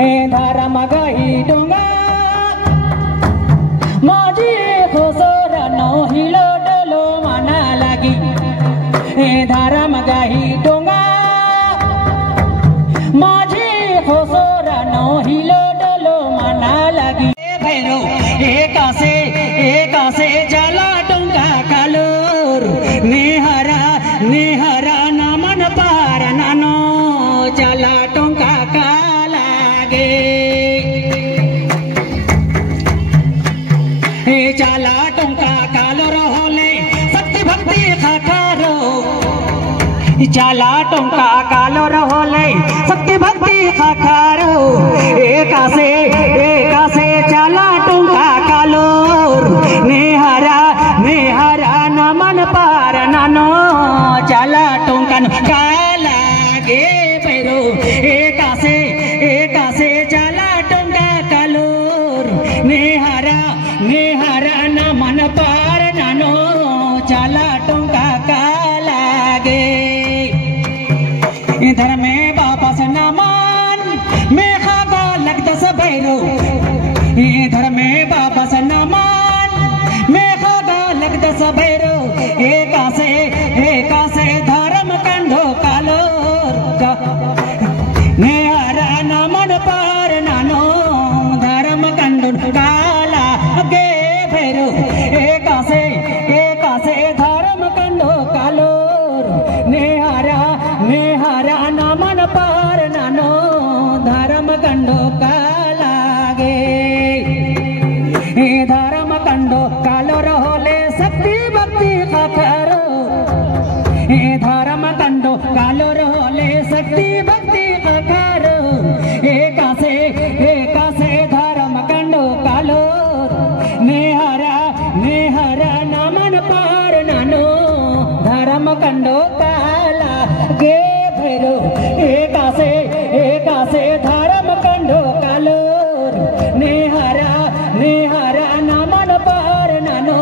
धर्म गही डोंगा माझी खोसर नौ हिलो डोलो मना लगी धर्म गही डोंगा माझी खोसर नौ हिलो डोलो मना लगी भैरो एक से जला डोंगा कालोर नेहरा नामन पार नानो जला डोंगा कालागे जला डोंगा कालोर होले शक्ति भक्ति खाकारो जला डोंगा कालोर होले शक्ति भक्ति खाकारो एक से जला डोंगा कालोर नेहरा नमन पार नानो जला डोंगा कालागे पैरो एक से जला डोंगा कालोर नेहरा नमन पार नानो जला डोंगा कालागे इधर में वापस नमन में खागा लगता सब भैरो इधर में वापस नमन में खागा लगता सब भैरो एक से धर्म कंडो कालो नेहरा नमन पार नानो धर्म कंडो काला गे भैरो एक से धर्म कंडो कालो नेहरा नमन पार नानो धर्म कंडो काला गे धर्म कंडो कालो रहोले शक्ति भक्ति खाकारो धर्म कंडो कालो रहोले शक्ति भक्ति खाकारो एक से धर्म कंडो कालो नेहरा नमन पार नानो धर्म कंडो काला गे भैरो एक से धर्म कंडो कालो नेहरा नमन पार नानो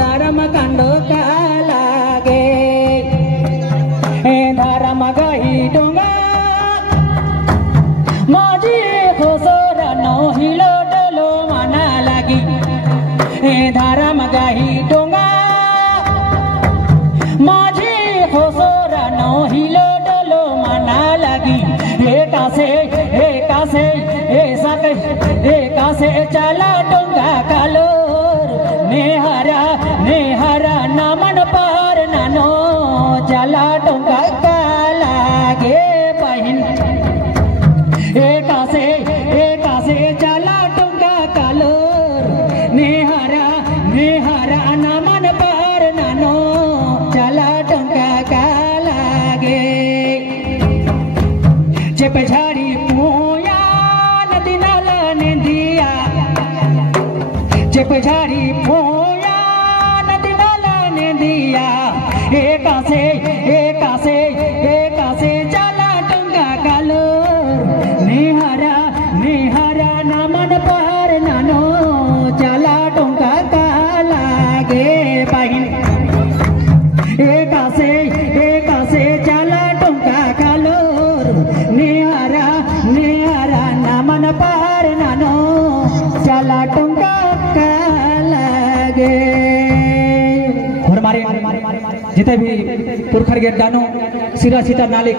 धर्म कंडो काला गे धर्म गही डोंगा माझी खोसर नौ हिलो डोलो मना लगी धर्म गही डोंगा माझी खोसर नौ हिलो डोलो मना लगी एक से चला डोंगा कालोर नेहरा नमन पार नानो जला डोंगा कालागे बहिन एक से चला डोंगा कालोर नेहरा नमन पार नानो जला डोंगा कालागे चप झाड़ी पूया नदी नाला ने दिया चप झाड़ी पूया नदी नाला ने दिया एक से जला डोंगा कालोर नेहरा नमन पार नानो जला डोंगा कालागे बहिन एक से जला डोंगा कालोर नेहरा नमन पार नानो जला डोंगा कालागे और हमारे जितने भी पुरखर गेट दानो सिरा सीता नाले